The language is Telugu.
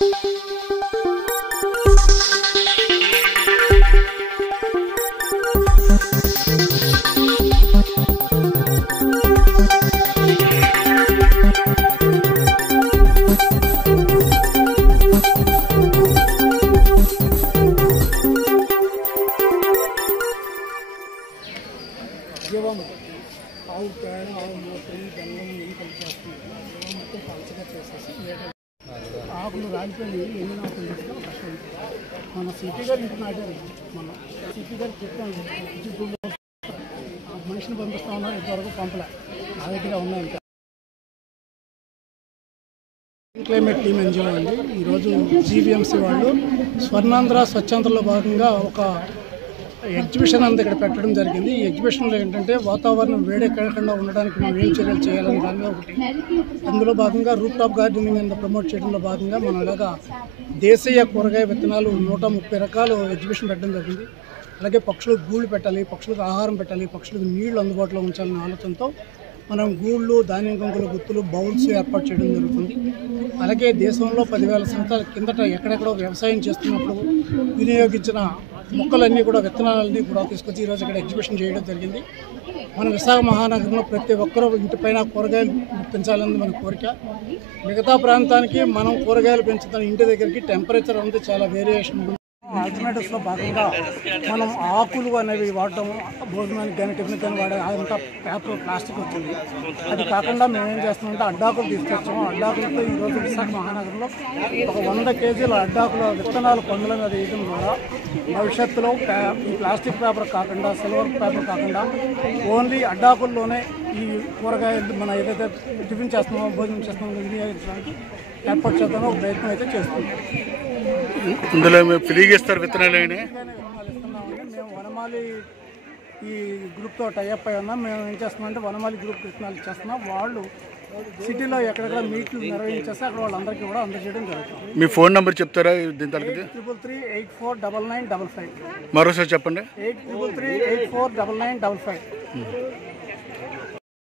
ఆవు పేడ ఆవు మూత్రం బెల్లం నెయ్యి కలిపేస్తుంది మొత్తం పలచగా చేసేసి ఆకులు రాలిపోయి ఎండిన ఆకులు తీసుకొని కష్టం. మన సిపి గారు ఇంటి నాటారు. మన సిపి గారు చెప్పాను మనిషిని పంపిస్తా ఉన్నారు, ఇంతవరకు పంపలే. నా దగ్గర ఉన్నాయి ఇంకా. క్లైమేట్ టీమ్ ఎన్జిఓ అండి. ఈరోజు జీవీఎంసీ వాళ్ళు స్వర్ణాంధ్ర స్వచ్ఛాంధ్రలో భాగంగా ఒక ఎగ్జిబిషన్ అంతా ఇక్కడ పెట్టడం జరిగింది. ఈ ఎగ్జిబిషన్లో ఏంటంటే వాతావరణం వేడెక్కకుండా ఉండడానికి మనం ఏం చర్యలు చేయాలని దానిలో ఒకటి. అందులో భాగంగా రూఫ్ టాప్ గార్డెనింగ్ అంతా ప్రమోట్ చేయడంలో భాగంగా మనం ఇలాగా దేశీయ కూరగాయ విత్తనాలు 130 రకాలు ఎగ్జిబిషన్ పెట్టడం జరిగింది. అలాగే పక్షులకు గూళ్ళు పెట్టాలి, పక్షులకు ఆహారం పెట్టాలి, పక్షులకు నీళ్లు అందుబాటులో ఉంచాలనే ఆలోచనతో మనం గూళ్ళు, ధాన్యం కంకుల గుత్తులు, బౌల్స్ ఏర్పాటు చేయడం జరుగుతుంది. అలాగే దేశంలో 10,000 సంవత్సరాల కిందట ఎక్కడెక్కడో వ్యవసాయం చేస్తున్నప్పుడు వినియోగించిన మొక్కలన్నీ కూడా విత్తనాలన్నీ కూడా తీసుకొచ్చి ఈరోజు ఇక్కడ ఎగ్జిబిషన్ చేయడం జరిగింది. మన విశాఖ మహానగరంలో ప్రతి ఒక్కరూ ఇంటిపైన కూరగాయలు పెంచాలన్నది మన కోరిక. మిగతా ప్రాంతానికి మనం కూరగాయలు పెంచుతున్న ఇంటి దగ్గరికి టెంపరేచర్ అనేది చాలా వేరియేషన్ ఉంటుంది. ఆల్టర్నేటివ్స్లో భాగంగా మనం ఆకులు అనేవి వాడటం, భోజనానికి కానీ టిఫిన్ కానీ వాడే అదంతా పేపర్, ప్లాస్టిక్ వచ్చింది. అది కాకుండా మేము ఏం చేస్తామంటే అడ్డాకులు తీసుకొచ్చాము. అడ్డాకులతో ఈరోజు విశాఖ మహానగరంలో ఒక 100 కేజీల అడ్డాకుల విత్తనాలు పందుల మీద వేయడం ద్వారా భవిష్యత్తులో ఈ ప్లాస్టిక్ పేపర్ కాకుండా, సిల్వర్ పేపర్ కాకుండా ఓన్లీ అడ్డాకుల్లోనే ఈ కూరగాయలు మనం ఏదైతే టిఫిన్ చేస్తున్నామో, భోజనం చేస్తున్నామో వినియోగించడానికి ఏర్పాటు చేద్దామో ఒక ప్రయత్నం అయితే చేస్తున్నాం. ఇందులో మేము ఫ్రీగా ఇస్తారు విత్తనాలు ఇస్తున్నామండి. మేము వనమాలి ఈ గ్రూప్తో టైఅప్ అయి ఉన్నాం. మేము ఏం చేస్తున్నామంటే వనమాలి గ్రూప్ విత్తనాలు ఇచ్చేస్తున్నాం. వాళ్ళు సిటీలో ఎక్కడెక్కడ మీట్లు నిర్వహించేస్తే అక్కడ వాళ్ళందరికీ కూడా అందజేయడం జరుగుతుంది. మీ ఫోన్ నెంబర్ చెప్తారా? దీని తరగతి 8338499955. మరోసారి చెప్పండి. 8338499955.